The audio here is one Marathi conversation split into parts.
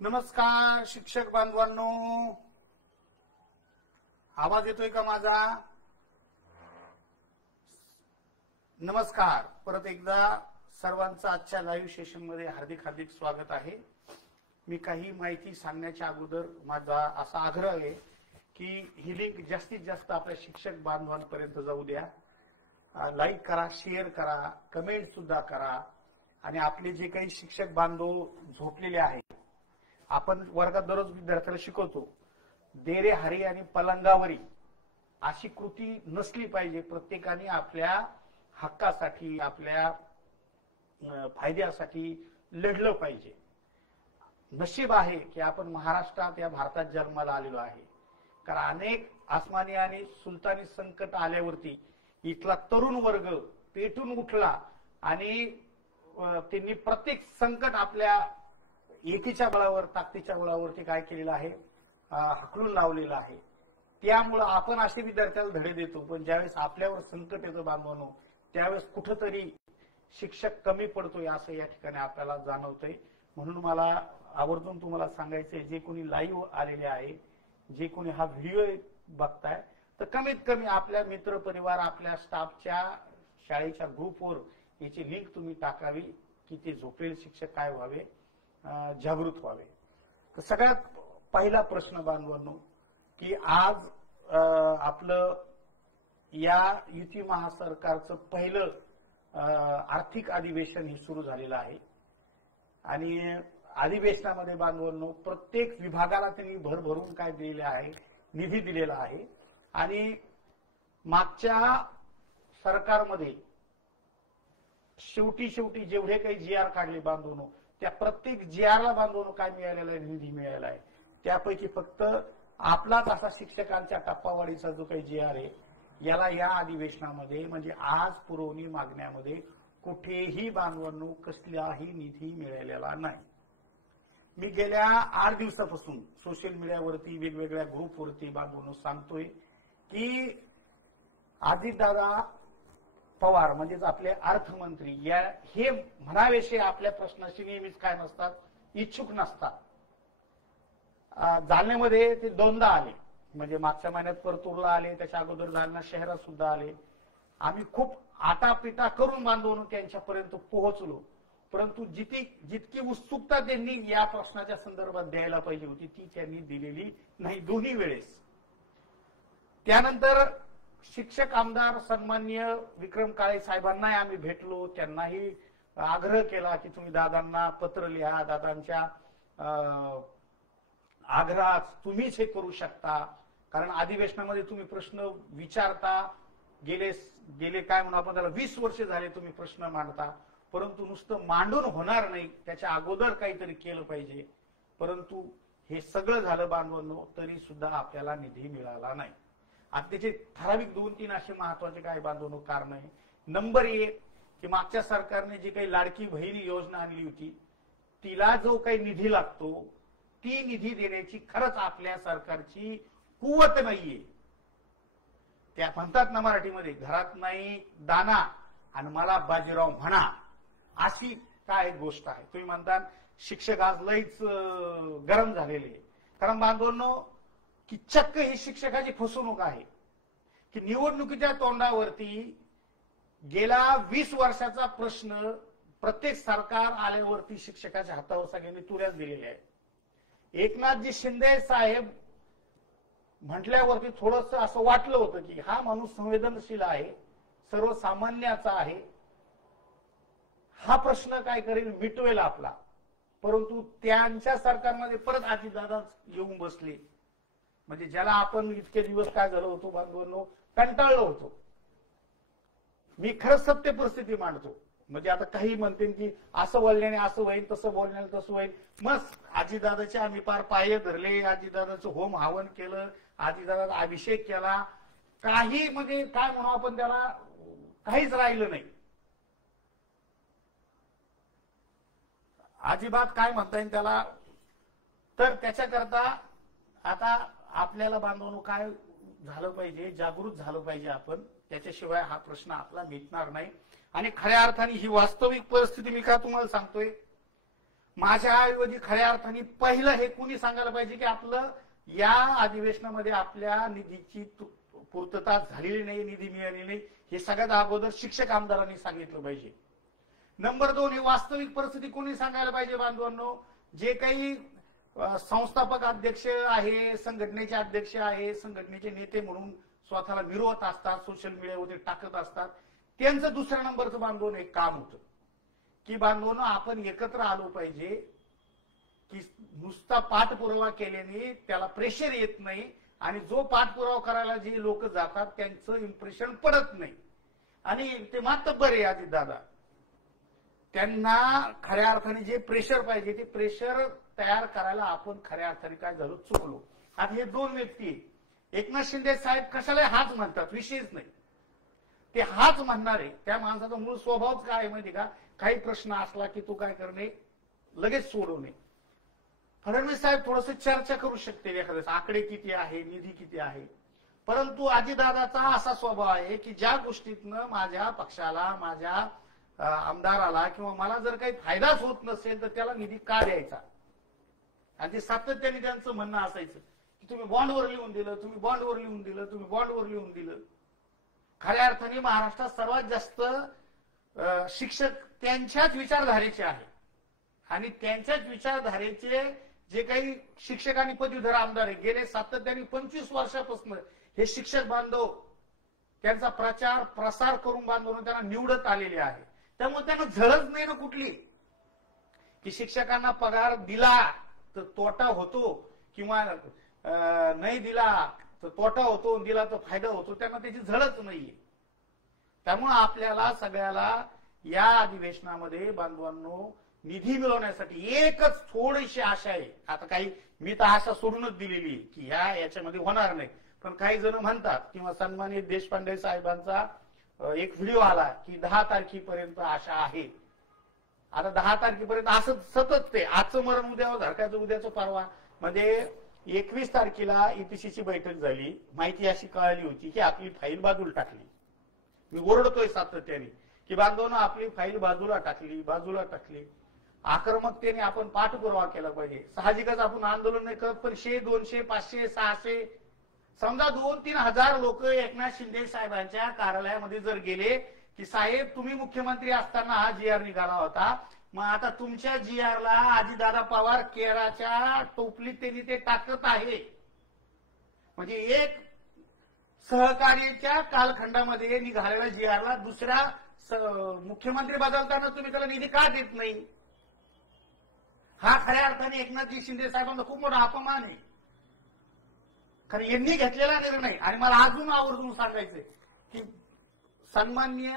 नमस्कार शिक्षक बांधवांनो, आवाज येतोय का माझा? नमस्कार. परत एकदा सर्वांचं आजच्या लाईव्ह सेशन मध्ये हार्दिक हार्दिक स्वागत आहे. मी काही माहिती सांगण्याच्या अगोदर माझा असा आग्रह आहे की ही लिंक जास्तीत जास्त आपल्या शिक्षक बांधवांपर्यंत जाऊ द्या. लाईक करा, शेअर करा, कमेंट सुद्धा करा. आणि आपले जे काही शिक्षक बांधव झोपलेले आहेत, आपण वर्गात दररोज विद्यार्थ्याला शिकवतो, देरे हरी आणि पलंगावरी अशी कृती नसली पाहिजे. प्रत्येकाने आपल्या हक्कासाठी, आपल्या फायद्यासाठी लढलं पाहिजे. नशीब आहे की आपण महाराष्ट्रात या भारतात जन्माला आलेलो आहे. कारण अनेक आसमानी आणि सुलतानी संकट आल्यावरती इथला तरुण वर्ग पेटून उठला आणि त्यांनी प्रत्येक संकट आपल्या एकीच्या बळावर, ताकदीच्या बळावरती काय केलेलं आहे, हकलून लावलेलं आहे. त्यामुळं आपण असे विद्यार्थ्याला धडे देतो, पण ज्यावेळेस आपल्यावर संकट येतं बांधवांनो, त्यावेळेस कुठंतरी शिक्षक कमी पडतोय असं या ठिकाणी आपल्याला जाणवतंय. म्हणून मला आवर्जून तुम्हाला सांगायचंय, जे कोणी लाईव्ह आलेले आहे, जे कोणी हा व्हिडिओ बघताय, तर कमीत कमी आपल्या मित्र परिवार, आपल्या स्टाफच्या शाळेच्या ग्रुपवर याची लिंक तुम्ही टाकावी की ते झोपलेले शिक्षक काय व्हावे, जागृत व्हावे. तर सगळ्यात पहिला प्रश्न बांधवांनो, की आज आपलं या युती महासरकारचं पहिलं आर्थिक अधिवेशन हे सुरू झालेलं आहे. आणि अधिवेशनामध्ये बांधवांनो प्रत्येक विभागाला त्यांनी भरभरून काय दिलेले आहे, निधी दिलेला आहे. आणि मागच्या सरकारमध्ये शेवटी जेवढे काही जीआर काढले बांधवनो, त्या प्रत्येक जीआरला बांधवनो काय मिळालेला आहे, निधी मिळालेला आहे. त्यापैकी फक्त आपलाच असा शिक्षकांच्या टप्पावाढीचा जो काही जीआर आहे, याला या अधिवेशनामध्ये म्हणजे आज पुरवणी मागण्यामध्ये कुठेही बांधवांनो कसलाही निधी मिळालेला नाही. मी गेल्या 8 दिवसापासून सोशल मीडियावरती, वेगवेगळ्या ग्रुपवरती बांधवांनो सांगतोय की अजितदादा पवार म्हणजेच आपले अर्थमंत्री हे म्हणावेशे आपल्या प्रश्नाशी नेहमीच काय नसतात, इच्छुक नसतात. जालन्यामध्ये ते 2दा आले, म्हणजे मागच्या महिन्यात परतूरला आले, त्याच्या अगोदर जालना शहरात सुद्धा आले. आम्ही खूप आटापिटा करून बांधवून त्यांच्यापर्यंत पोहोचलो, परंतु जितकी उत्सुकता त्यांनी या प्रश्नाच्या संदर्भात द्यायला पाहिजे होती ती त्यांनी दिलेली नाही दोन्ही वेळेस. त्यानंतर शिक्षक आमदार सन्माननीय विक्रम काळे साहेबांनाही आम्ही भेटलो, त्यांनाही आग्रह केला की तुम्ही दादांना पत्र लिहा, दादांच्या आग्रहात तुम्हीच हे करू शकता. कारण अधिवेशनामध्ये तुम्ही प्रश्न विचारता, गेले काय म्हणून आपण त्याला 20 वर्ष झाले तुम्ही प्रश्न मांडता, परंतु नुसतं मांडून होणार नाही, त्याच्या अगोदर काहीतरी केलं पाहिजे. परंतु हे सगळं झालं बांधवांनो, तरी सुद्धा आपल्याला निधी मिळाला नाही. आता त्याचे ठराविक 2-3 असे महत्वाचे काय बांधवणूक कारण आहे. नंबर 1 की मागच्या सरकारने जी काही लाडकी बहिणी योजना आणली होती, तिला जो काही निधी लागतो ती निधी देण्याची खरंच आपल्या सरकारची कुवत नाहीये. त्या म्हणतात ना मराठीमध्ये, घरात नाही दाना आणि मला बाजीराव म्हणा, अशी काय गोष्ट आहे. तुम्ही म्हणता शिक्षक आज लईच गरम झालेले. कारण बांधवांनो की चक्क ही शिक्षकाची फसवणूक आहे की निवडणुकीच्या तोंडावरती गेला 20 वर्षाचा प्रश्न प्रत्येक सरकार आल्यावरती शिक्षकाच्या हातावर सगळ्यांनी तुऱ्याच दिलेल्या आहेत. एकनाथजी शिंदे साहेब म्हटल्यावरती थोडंसं असं वाटलं होतं की हा माणूस संवेदनशील आहे, सर्वसामान्याचा आहे, हा प्रश्न काय करेल, मिटवेल आपला. परंतु त्यांच्या सरकारमध्ये परत अजितदादा येऊन बसले. म्हणजे ज्याला आपण इतके दिवस काय झालं होतो बांधवांनो, कंटाळलो होतो. मी खरंच सत्य परिस्थिती मांडतो. म्हणजे आता काही म्हणते की असं बोलण्याने असं होईल, तसं बोलण्याने तसं होईल. मग अजितदादाचे आम्ही पार पाय धरले, अजितदादाचं होम हवन केलं, अजितदादाचा अभिषेक केला. काही म्हणजे काय म्हणू आपण त्याला, काहीच राहिलं नाही. अजिबात काय म्हणता येईल त्याला. तर त्याच्याकरता आता आपल्याला बांधवणूक काय झालं पाहिजे, जागृत झालं पाहिजे आपण. त्याच्याशिवाय हा प्रश्न आपला मिटणार नाही. आणि खऱ्या अर्थाने ही वास्तविक परिस्थिती मी का तुम्हाला सांगतोय, माझ्याऐवजी खऱ्या अर्थाने पहिलं हे कुणी सांगायला पाहिजे की आपलं या अधिवेशनामध्ये आपल्या निधीची पूर्तता झालेली नाही, निधी मिळालेली नाही, हे सगळ्यात अगोदर शिक्षक आमदारांनी सांगितलं पाहिजे. नंबर 2, ही वास्तविक परिस्थिती कोणी सांगायला पाहिजे बांधवांनो. जे काही संस्थापक अध्यक्ष आहे, संघटनेचे अध्यक्ष आहे, संघटनेचे नेते म्हणून स्वतःला मिरवत असतात, सोशल मीडियावरती टाकत असतात, त्यांचं दुसऱ्या नंबरचं बांधवून एक काम होतं की बांधवांनो आपण एकत्र आलो पाहिजे की नुसता पाठपुरावा केल्याने त्याला प्रेशर येत नाही आणि जो पाठपुरावा करायला जे लोक जातात त्यांचं इम्प्रेशन पडत नाही. आणि ते मातब्बर आहे अजितदादा, त्यांना खऱ्या अर्थाने जे प्रेशर पाहिजे ते प्रेशर तयार करायला आपण खऱ्या अर्थाने काय झालो, चुकलो. आता हे 2 व्यक्ती आहे. एकनाथ शिंदे साहेब कशाला हाच म्हणतात, विषयच नाही, ते हाच म्हणणार आहे. त्या माणसाचा मूळ स्वभावच काय आहे माहिती का, काही प्रश्न असला की तो काय करणे, लगेच सोडवणे. फडणवीस साहेब थोडस चर्चा करू शकते एखाद्या आकडे किती आहे, निधी किती आहे, परंतु अजितदादाचा असा स्वभाव आहे की ज्या गोष्टीतनं माझ्या पक्षाला, माझ्या आमदाराला किंवा मला जर काही फायदाच होत नसेल तर त्याला निधी का द्यायचा. आणि ते सातत्याने त्यांचं म्हणणं असायचं की तुम्ही बॉन्डवर लिहून दिलं, तुम्ही बॉन्डवर लिहून दिलं, तुम्ही बॉन्डवर लिहून दिलं. खऱ्या अर्थाने महाराष्ट्रात सर्वात जास्त शिक्षक त्यांच्याच विचारधारेचे आहे आणि त्यांच्याच विचारधारेचे जे काही शिक्षक आणि पदवीधर आमदार आहे, गेले सातत्याने 25 वर्षापासून हे शिक्षक बांधव त्यांचा प्रचार प्रसार करून बांधवून त्यांना निवडत आलेले आहे. त्यामुळे त्यांना झळच नाही ना कुठली की शिक्षकांना पगार दिला तर तोटा होतो किंवा नाही दिला तर तोटा होतो, दिला तर फायदा होतो, त्यांना त्याची झळच नाहीये. त्यामुळे आपल्याला सगळ्याला या अधिवेशनामध्ये बांधवांनो निधी मिळवण्यासाठी एकच थोडीशी आशा आहे. आता काही मी तर आशा सोडूनच दिलेली की याच्यामध्ये होणार नाही, पण काही जण म्हणतात किंवा सन्मानित देशपांडे साहेबांचा एक व्हिडिओ आला की 10 तारखेपर्यंत आशा आहे. आता 10 तारखेपर्यंत असं सतत ते आजचं मरण उद्यावर धरकायचं उद्याचं परवा. म्हणजे 21 तारखेला ईपीसीची बैठक झाली, माहिती अशी कळाली होती की आपली फाईल बाजूला टाकली. मी ओरडतोय सातत्याने की बांधवांनो आपली फाईल बाजूला टाकली. आक्रमकतेने आपण पाठपुरावा केला पाहिजे. साहजिकच आपण आंदोलन नाही करत, पण 100, 200, 500, 600 समजा 2-3 हजार लोक एकनाथ शिंदे साहेबांच्या कार्यालयामध्ये जर गेले की साहेब तुम्ही मुख्यमंत्री असताना हा GR निघाला होता, मग आता तुमच्या GRला अजितदादा पवार केराच्या टोपलीत त्यांनी ते टाकत आहे. म्हणजे एक सहकार्याच्या कालखंडामध्ये निघालेल्या GRला दुसऱ्या मुख्यमंत्री बदलताना तुम्ही त्याला निधी का देत नाही. हा खऱ्या अर्थाने एकनाथजी शिंदे साहेबांचा खूप मोठा अपमान आहे. कारण यांनी घेतलेला निर्णय. आणि मला अजून आवर्जून सांगायचंय की सन्माननीय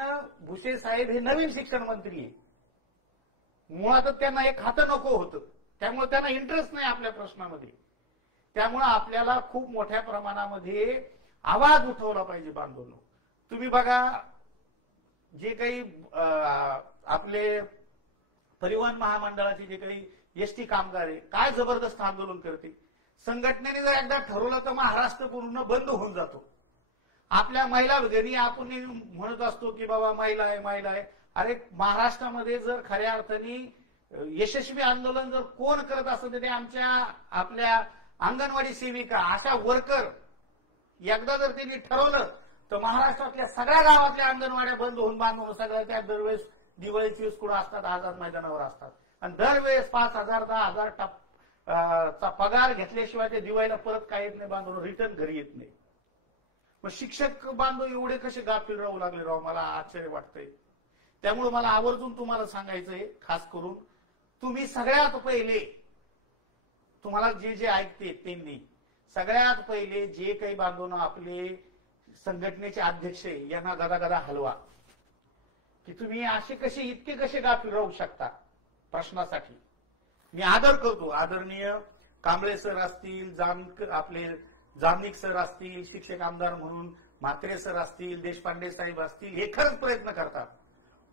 भुसे साहेब हे नवीन शिक्षण मंत्री आहे. मुळातच त्यांना एक खातं नको होतं, त्यामुळे त्यांना इंटरेस्ट नाही आपल्या प्रश्नामध्ये. त्यामुळे आपल्याला खूप मोठ्या प्रमाणामध्ये आवाज उठवला पाहिजे बांधवांनो. तुम्ही बघा जे काही आपले परिवहन महामंडळाचे जे काही एसटी कामगार आहे काय जबरदस्त आंदोलन करते. संघटनेने जर एकदा ठरवलं तर महाराष्ट्र पूर्ण बंद होऊन जातो. आपल्या महिला भगिनी आपण म्हणत असतो की बाबा महिला आहे. अरे महाराष्ट्रामध्ये जर खऱ्या अर्थाने यशस्वी आंदोलन जर कोण करत असेल तर ते आपल्या अंगणवाडी सेविका अशा वर्कर. एकदा जर त्यांनी ठरवलं तर महाराष्ट्रातल्या सगळ्या गावातल्या अंगणवाड्या बंद होऊन बांधून सगळ्या त्या दरवेळेस दिवाळीची कुठं असतात, आझाद मैदानावर असतात आणि दरवेळेस 5,000 10,000 चा पगार घेतल्याशिवाय ते दिवाळीला परत काय येत नाही, बांधून रिटर्न घरी येत नाही. मग शिक्षक बांधव एवढे कसे गाफील राहू लागले राव, मला आश्चर्य वाटतंय. त्यामुळे मला आवर्जून तुम्हाला सांगायचंय, खास करून तुम्ही सगळ्यात पहिले तुम्हाला जे ऐकते त्यांनी सगळ्यात पहिले जे काही बांधवून आपले संघटनेचे अध्यक्ष यांना गदागदा हलवा की तुम्ही असे कसे इतके कसे गाफील राहू शकता प्रश्नासाठी. मी आदर करतो, आदरणीय कांबळे सर असतील, आपले जामनिक सर असतील, शिक्षक आमदार म्हणून म्हात्रे सर असतील, देशपांडे साहेब असतील, हे खरंच प्रयत्न करतात.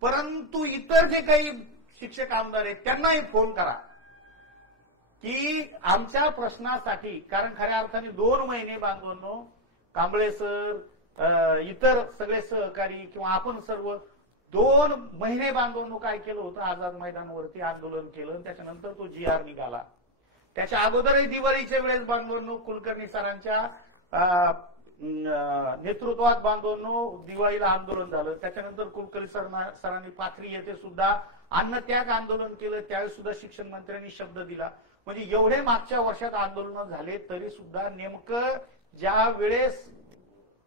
परंतु इतर जे काही शिक्षक आमदार आहेत त्यांनाही फोन करा की आमच्या प्रश्नासाठी. कारण खऱ्या अर्थाने 2 महिने बांधवांनो कांबळे सर, इतर सगळे सहकारी किंवा आपण सर्व 2 महिने बांधवांनो काय केलं होतं, आझाद मैदानावरती आंदोलन केलं, त्याच्यानंतर तो GR निघाला. त्याच्या अगोदरही दिवाळीच्या वेळेस बांधवांनो कुलकर्णी सरांच्या नेतृत्वात बांधवांनो दिवाळीला आंदोलन झालं. त्याच्यानंतर कुलकर्णी सरांनी पाथरी येथे सुद्धा अन्नत्याग आंदोलन केलं, त्यावेळेस सुद्धा शिक्षण मंत्र्यांनी शब्द दिला. म्हणजे एवढे मागच्या वर्षात आंदोलन झाले तरी सुद्धा नेमकं ज्या वेळेस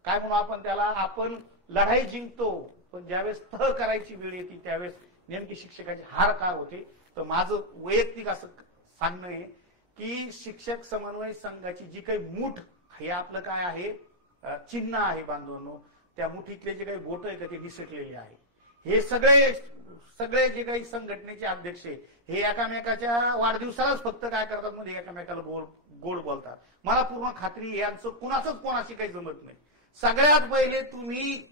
काय म्हणू आपण त्याला, आपण लढाई जिंकतो पण ज्यावेळेस तह करायची वेळ येते त्यावेळेस नेमकी शिक्षकाची हार काय होते. तर माझं वैयक्तिक असं सांगणं आहे की शिक्षक समन्वय संघाची जी काही मूठ हे आपलं काय आहे, चिन्ह आहे बांधवांनो, त्या मुठीतले जे काही बोट आहे ते निसटलेले आहे. हे सगळे जे काही संघटनेचे अध्यक्ष आहे हे एकामेकाच्या वाढदिवसालाच फक्त काय करतात म्हणजे एकामेकाला गोड बोलतात. मला पूर्ण खात्री यांचं कुणाचंच कोणाशी काही जमत नाही. सगळ्यात पहिले तुम्ही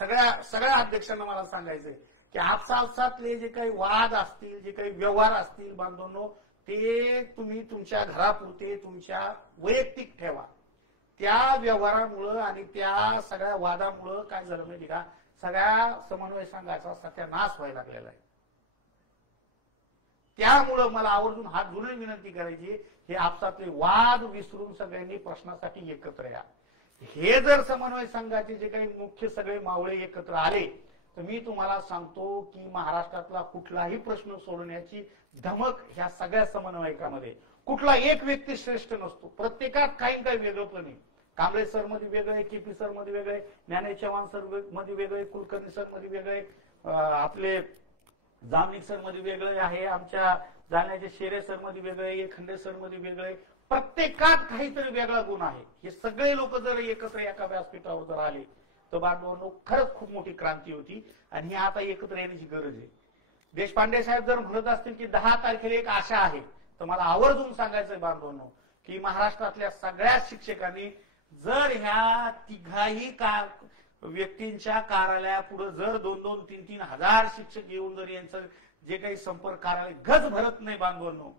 सगळ्या अध्यक्षांना मला सांगायचंय की आपसातले जे काही वाद असतील, जे काही व्यवहार असतील बांधवांनो, ते तुम्ही तुमच्या घरापुरते तुमच्या वैयक्तिक ठेवा. त्या व्यवहारामुळं आणि त्या सगळ्या वादामुळं काय झालं माहिती का, सगळ्या समन्वय संघाचा सत्यानाश व्हायला लागलेला आहे. त्यामुळं मला आवर्जून हात जोडून विनंती करायची, हे आपसातले वाद विसरून सगळ्यांनी प्रश्नासाठी एकत्र या. हे जर समन्वय संघाचे जे काही मुख्य सगळे मावळे एकत्र आले तर मी तुम्हाला सांगतो की महाराष्ट्रातला कुठलाही प्रश्न सोडवण्याची धमक ह्या सगळ्या समन्वयकामध्ये. कुठला एक व्यक्ती श्रेष्ठ नसतो, प्रत्येकात काही काही वेगळंपण आहे. कांबळे सर मध्ये वेगळे, KP सर मध्ये वेगळे, ज्ञानेश चव्हाण सर मध्ये वेगळे, कुलकर्णी सर मध्ये वेगळे, आपले जामनिक सर मध्ये वेगळे आहे, आमच्या जाण्याचे शेरे सर मध्ये वेगळे, खंडे सर मध्ये वेगळे. प्रत्येकात काहीतरी वेगळा गुण आहे. हे सगळे लोक जर एकत्र एका व्यासपीठावर जर आले तर बांधवांनो खरंच खूप मोठी क्रांती होती आणि ही आता एकत्र येण्याची गरज आहे. देशपांडे साहेब जर म्हणत असतील की 10 तारखेला एक आशा आहे, तर मला आवर्जून सांगायचंय बांधवांनो की महाराष्ट्रातल्या सगळ्या शिक्षकांनी जर ह्या तिघाही व्यक्तींच्या कार्यालयापुढे जर 2-2, 3-3 हजार शिक्षक येऊन जर यांचं जे काही संपर्क कार्यालय गज भरत नाही बांधवांनो,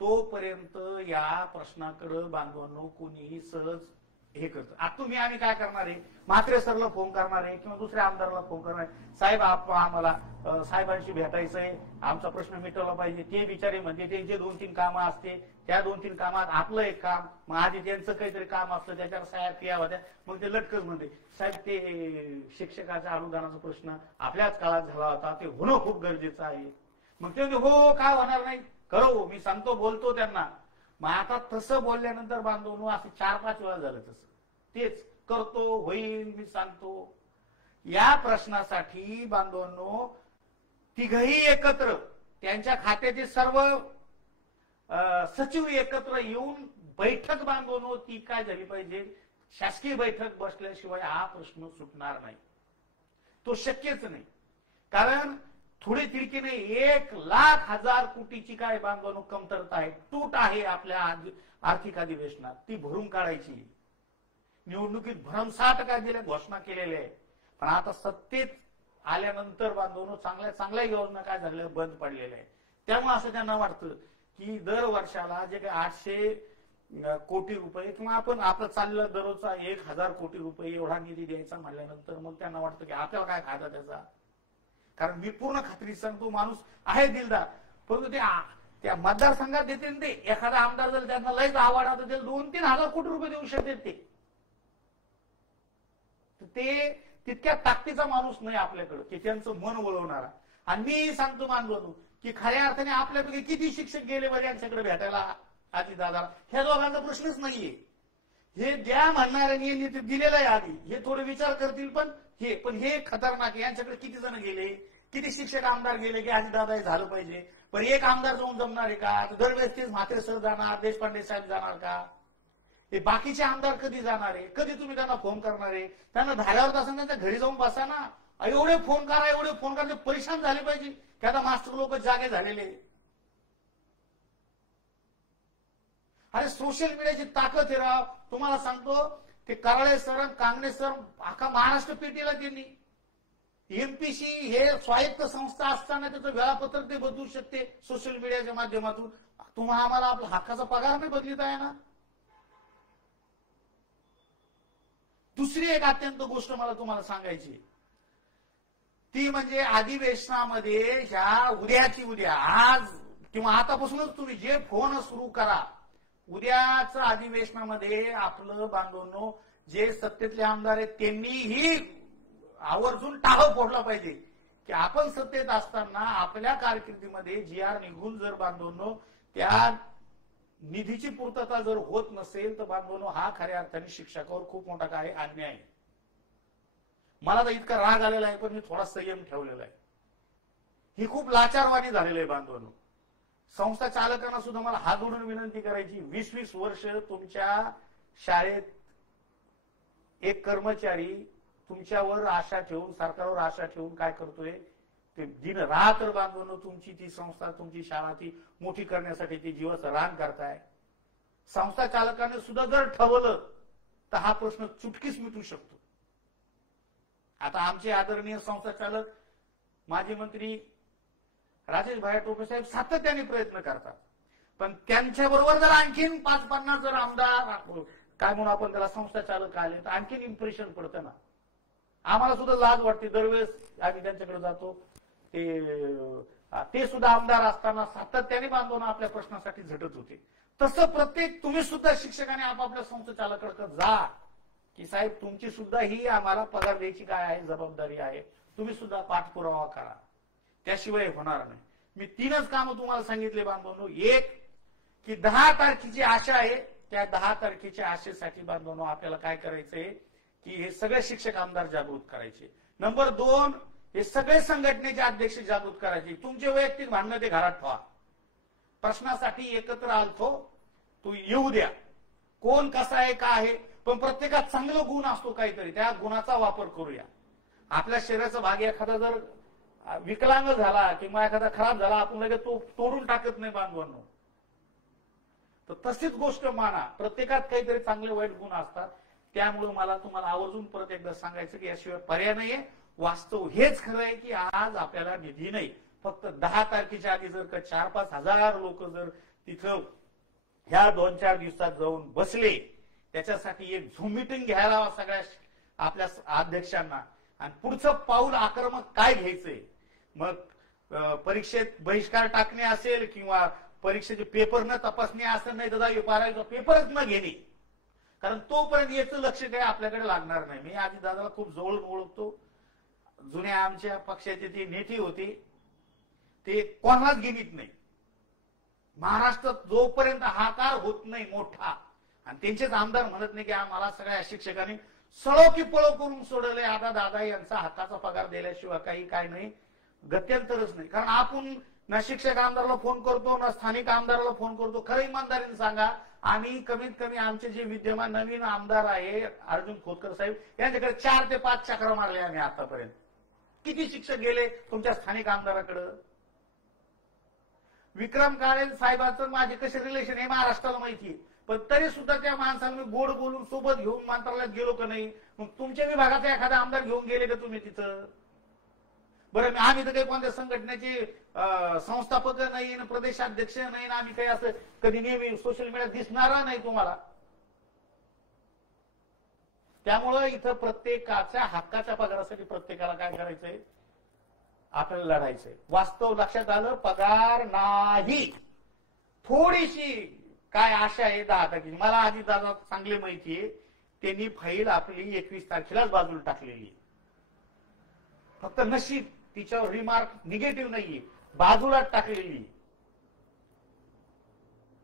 तोपर्यंत या प्रश्नाकडे बांधवांनो कोणीही सहज हे करतं. आता तुम्ही आम्ही काय करणार आहे, म्हात्रे सरला फोन करणार आहे किंवा दुसऱ्या आमदाराला फोन करणार आहे, साहेब आम्हाला साहेबांशी भेटायचंय, आमचा प्रश्न मिटवला पाहिजे. ते बिचारे म्हणजे त्यांचे 2-3 कामं असते, त्या 2-3 कामात आपलं एक काम, मग आधी त्यांचं काहीतरी काम असतं त्याच्यावर सह्या क्रिया होत्या, मग ते लटकच म्हणते साहेब ते शिक्षकाच्या अनुदानाचा प्रश्न आपल्याच काळात झाला होता, ते होणं खूप गरजेचं आहे. मग ते हो काय होणार नाही, करो मी सांगतो बोलतो त्यांना. मग आता तसं बोलल्यानंतर बांधवनो असं 4-5 वेळा झालं तसं, तेच करतो होईल मी सांगतो. या प्रश्नासाठी बांधवांनो तिघही एकत्र, त्यांच्या खात्याचे सर्व सचिव एकत्र येऊन बैठक बांधवांनो ती काय झाली पाहिजे, शासकीय बैठक बसल्याशिवाय हा प्रश्न सुटणार नाही, तो शक्यच नाही. कारण थोडी तिडकी नाही, 1,00,000 कोटीची काय बांधवांनो कमतरता आहे, तूट आहे आपल्या आर्थिक अधिवेशनात, ती भरून काढायची. निवडणुकीत भरमसाठ काय दिल्या घोषणा केलेल्या आहे, पण आता सत्तेत आल्यानंतर बांधवांनो चांगल्या योजना काय झालेल्या बंद पडलेल्या आहे. त्यामुळे असं त्यांना वाटतं की दर वर्षाला जे काही 800 कोटी रुपये किंवा आपण आपलं चाललं दररोजचा 1,000 कोटी रुपये एवढा निधी द्यायचा म्हणल्यानंतर मग त्यांना वाटतं की आपल्याला काय फायदा त्याचा. कारण मी पूर्ण खात्री सांगतो माणूस आहे दिलदार, परंतु त्या मतदारसंघात देते ते एखादा आमदार जर त्यांना लयच आवडला तर 2-3 हजार कोटी रुपये देऊ शकते. ते तितक्या ताकदीचा माणूस नाही आपल्याकडे की त्यांचं मन वळवणारा. आणि मी सांगतो बांधवांनो की खऱ्या अर्थाने आपल्यापैकी किती शिक्षक गेले बरे यांच्याकडे भेटायला आधी दादा, ह्या दोघांचा प्रश्नच नाहीये. हे द्या म्हणणाऱ्यांनी दिलेलं आहे आधी, हे थोडे विचार करतील पण हे खतरनाक आहे. यांच्याकडे किती जण गेले, किती शिक्षक आमदार गेले की आधी दादा हे झालं पाहिजे. पण एक आमदार जाऊन जमणार आहे का, दरवेळेस तेच म्हात्रे सर जाणार, देशपांडे साहेब जाणार का, हे बाकीचे आमदार कधी जाणार आहे, कधी तुम्ही त्यांना फोन करणार आहे. त्यांना धाऱ्यावर असं त्यांच्या घरी जाऊन बसा ना, एवढे फोन करा ते परेशान झाले पाहिजे की आता मास्टर लोक जागे झालेले. अरे सोशल मीडियाची ताकद आहे राव. तुम्हाला सांगतो ते कराळे सर, कांगणे सर अख्खा महाराष्ट्र पेटीला त्यांनी. MPC हे स्वायत्त संस्था असताना त्याचं वेळापत्रक ते बदलू शकते सोशल मीडियाच्या माध्यमातून. तुम्हाला आम्हाला आपला हक्काचा पगार नाही बदलित आहे ना. दुसरी एक अत्यंत गोष्ट मला तुम्हाला सांगायची, ती म्हणजे अधिवेशनामध्ये ह्या उद्याची उद्या आज किंवा आतापासूनच तुम्ही जे फोन सुरू करा, उद्याच अधिवेशनामध्ये आपलं बांधवनो जे सत्तेतले आमदार आहेत त्यांनीही आवर्जून टाळं फोडला पाहिजे की आपण सत्तेत असताना आपल्या कारकिर्दीमध्ये जी आर निघून जर बांधवनो त्या निधीची पूर्तता जर होत नसेल तर बांधवनो हा खऱ्या अर्थाने शिक्षकावर खूप मोठा काय अन्याय आहे. मला तर इतका राग आलेला आहे पण मी थोडा संयम ठेवलेला आहे. ही खूप लाचारवाणी झालेली आहे बांधवनो. संस्था चालकांना सुद्धा मला हात जोडून विनंती करायची, 20-20 वर्ष तुमच्या शाळेत एक कर्मचारी तुमच्यावर आशा ठेवून सरकारवर आशा ठेवून काय करतोय ते दिन रात्र बांधवून तुमची ती संस्था तुमची शाळा ती मोठी करण्यासाठी ती जीवाचं रान करताय. संस्था चालकाने सुद्धा जर ठरवलं तर हा प्रश्न चुटकीच मिटू शकतो. आता आमचे आदरणीय संस्था चालक माजी मंत्री राजेश भाई टोपे साहेब सातत्याने प्रयत्न करतात, पण त्यांच्याबरोबर जर आणखीन 5-50 जर आमदार काय म्हणून आपण त्याला संस्था चालक आले तर आणखीन इम्प्रेशन पडतं ना. आम्हाला सुद्धा लाज वाटते दरवेळेस आम्ही त्यांच्याकडे जातो. ते सुद्धा आमदार असताना सातत्याने बांधून आपल्या प्रश्नासाठी झटत होते. तसं प्रत्येक तुम्ही सुद्धा शिक्षकाने आपापल्या संस्था चालकाकडे जा की साहेब तुमची सुद्धा ही आम्हाला पगार द्यायची काय आहे जबाबदारी आहे, तुम्ही सुद्धा पाठपुरावा करा, त्याशिवाय होणार नाही. मी 3च कामं तुम्हाला सांगितले बांधवांनो. एक की 10 तारखेची आशा आहे, त्या 10 तारखेच्या आशेसाठी बांधवांनो आपल्याला काय करायचंय की हे सगळे शिक्षक आमदार जागृत करायचे. नंबर 2 हे सगळे संघटनेचे अध्यक्ष जागृत करायचे. तुमचे वैयक्तिक भांडणं ते घरात ठेवा. प्रश्नासाठी एकत्र आलतो तू येऊ द्या, कोण कसा आहे काय आहे, पण प्रत्येकात चांगला गुण असतो काहीतरी, त्या गुणाचा वापर करूया. आपल्या शरीराचा भाग एखादा जर विकलांग झाला किंवा एखादा खराब झाला आपण लगेच तो तोडून टाकत नाही बांधवांनो. तर तशीच गोष्ट माना, प्रत्येकात काहीतरी चांगले वाईट गुण असतात. त्यामुळे मला तुम्हाला आवर्जून परत एकदा सांगायचं की याशिवाय पर्याय नाहीये. वास्तव हेच खरं आहे की आज आपल्याला निधी नाही, फक्त 10 तारखेच्या आधी जर का 4-5 हजार लोक जर तिथं ह्या 2-4 दिवसात जाऊन बसले, त्याच्यासाठी एक झूम मीटिंग घ्यायला हवा सगळ्या आपल्या अध्यक्षांना आणि पुढचं पाऊल आक्रमक काय घ्यायचंय. मग परीक्षेत बहिष्कार टाकणे असेल किंवा परीक्षेचे पेपर न तपासणे असं नाही तर 10वी-12वीचा पेपरच न घेणे, कारण तोपर्यंत याचं लक्ष काही आपल्याकडे लागणार नाही. मी आधी दादाला खूप जवळून ओळखतो. जुन्या आमच्या पक्षाचे ते नेते होते, ते कोणालाच गिनीत नाही. महाराष्ट्रात जोपर्यंत हाकार होत नाही मोठा आणि त्यांचेच आमदार म्हणत नाही की आम्हाला सगळ्या शिक्षकांनी सळो की पळो करून सोडले, आता दादा यांचा हक्काचा पगार दिल्याशिवाय काही काय नाही, गत्यंतरच नाही. कारण आपण ना शिक्षक आमदाराला फोन करतो ना स्थानिक आमदाराला फोन करतो. खरं इमानदारीने सांगा, आम्ही कमीत कमी आमचे जे विद्यमान नवीन आमदार आहे अर्जुन खोतकर साहेब यांच्याकडे 4 ते 5 चक्रा मारले आम्ही आतापर्यंत. किती शिक्षक गेले तुमच्या स्थानिक आमदाराकडे? विक्रम काळे साहेबांचं माझे कसे रिलेशन आहे महाराष्ट्राला माहिती, पण तरी सुद्धा त्या माणसांनी गोड बोलून सोबत घेऊन मंत्रालयात गेलो का नाही? मग तुमच्या विभागाचा एखादा आमदार घेऊन गेले का तुम्ही तिथं? बरं, आम्ही तर काही कोणत्या संघटनेचे संस्थापक नाही, प्रदेशाध्यक्ष नाही, आम्ही काही असं कधी नेहमी सोशल मीडियात दिसणार नाही तुम्हाला. त्यामुळं इथं प्रत्येकाच्या हक्काच्या पगारासाठी प्रत्येकाला काय करायचंय, आपल्याला लढायचंय. वास्तव लक्षात आलं, पगार नाही. थोडीशी काय आशा आहे 10 तारखेची. मला आधी दादा चांगली माहिती आहे, त्यांनी फाईल आपली 21 तारखेलाच बाजूला टाकलेली. फक्त नशीब तिच्यावर रिमार्क निगेटिव्ह नाहीये, बाजूलाच टाकलेली.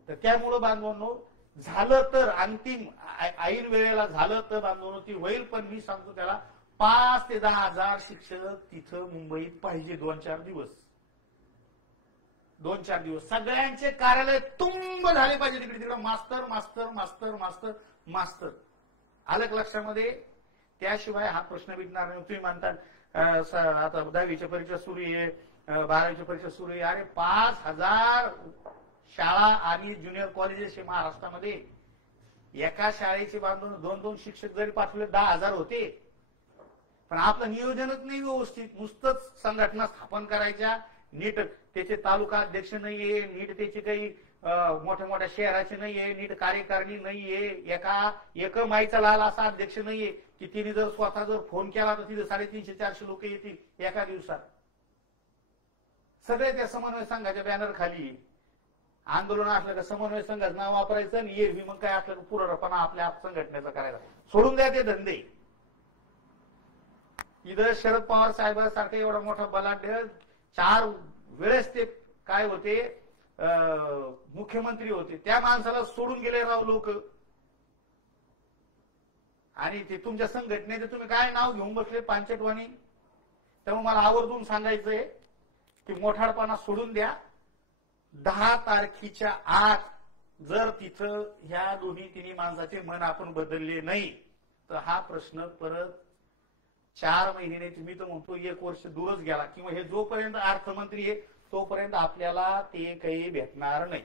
तर त्यामुळं बांधवांनो झालं तर अंतिम ऐन वेळेला झालं तर बांधवांनो ती होईल, पण मी सांगतो त्याला 5 ते 10 हजार शिक्षक तिथं मुंबईत पाहिजे. 2-4 दिवस 2-4 दिवस सगळ्यांचे कार्यालय तुंब झाले पाहिजे. तिकडे मास्तर मास्तर मास्तर मास्तर मास्तर आलं लक्षामध्ये. त्याशिवाय हा प्रश्न मिटणार नाही. तुम्ही म्हणतात आता 10वीची परीक्षा सुरू आहे, 12वीची परीक्षा सुरू आहे. अरे 5000 शाळा आणि ज्युनियर कॉलेजेस आहे महाराष्ट्रामध्ये. एका शाळेचे बांधून 2-2 शिक्षक जरी पाठवले 10,000 होते. पण आपलं नियोजनच नाही व्यवस्थित. नुसतंच संघटना स्थापन करायच्या, नीट त्याचे तालुका अध्यक्ष नाहीये, नीट त्याची काही मोठ्या मोठ्या शहराचे नाहीये, नीट कार्यकारिणी नाहीये, एक माईचा लाल असा अध्यक्ष नाहीये की तिने जर स्वतः जर फोन केला तर तिथे 350-400 लोक येतील एका दिवसात. सगळे त्या समन्वय संघाच्या बॅनर खाली आंदोलन असलं का समन्वय संघाचं नाव वापरायचं आणि एरवी मग काय असलं पुरवठापणा आपल्या संघटनेचा करायचा. सोडून द्या ते धंदे. इथं शरद पवार साहेबांसारखं एवढा मोठा बलाढ्य 4 वेळेस ते काय होते मुख्यमंत्री होते, त्या माणसाला सोडून गेले राव लोक. आणि ते तुमच्या संघटनेचे तुम्ही काय नाव घेऊन बसले पांचटवाणी. त्यामुळे मला आवर्जून सांगायचंय की मोठाडपणा सोडून द्या. 10 तारखेच्या आत जर तिथं ह्या दोन्ही माणसाचे मन आपण बदलले नाही तर हा प्रश्न परत 4 महिने, मी तर म्हणतो 1 वर्ष दूरच गेला, किंवा हे जोपर्यंत अर्थमंत्री आहे तोपर्यंत आपल्याला ते काही भेटणार नाही.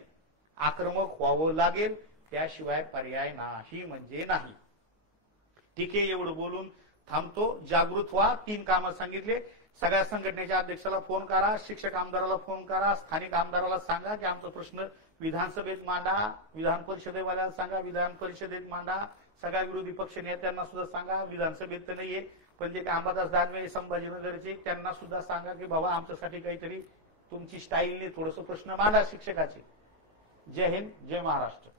आक्रमक व्हावं लागेल, त्याशिवाय पर्याय नाही म्हणजे नाही. ठीक आहे, एवढं बोलून थांबतो. जागृत व्हा. 3 कामं सांगितले. सगळ्या संघटनेच्या अध्यक्षाला फोन करा, शिक्षक आमदाराला फोन करा, स्थानिक आमदाराला सांगा की आमचा प्रश्न विधानसभेत मांडा, विधान परिषदेवाल्याला सांगा विधान परिषदेत मांडा, सगळ्या विरोधी पक्ष नेत्यांना सुद्धा सांगा. विधानसभेत तर नाहीये पण जे अंबादास दानवे संभाजीनगरचे त्यांना सुद्धा सांगा की बाबा आमच्यासाठी काहीतरी तुमची स्टाईलने थोडस प्रश्न मांडा शिक्षकाचे. जय हिंद, जय महाराष्ट्र.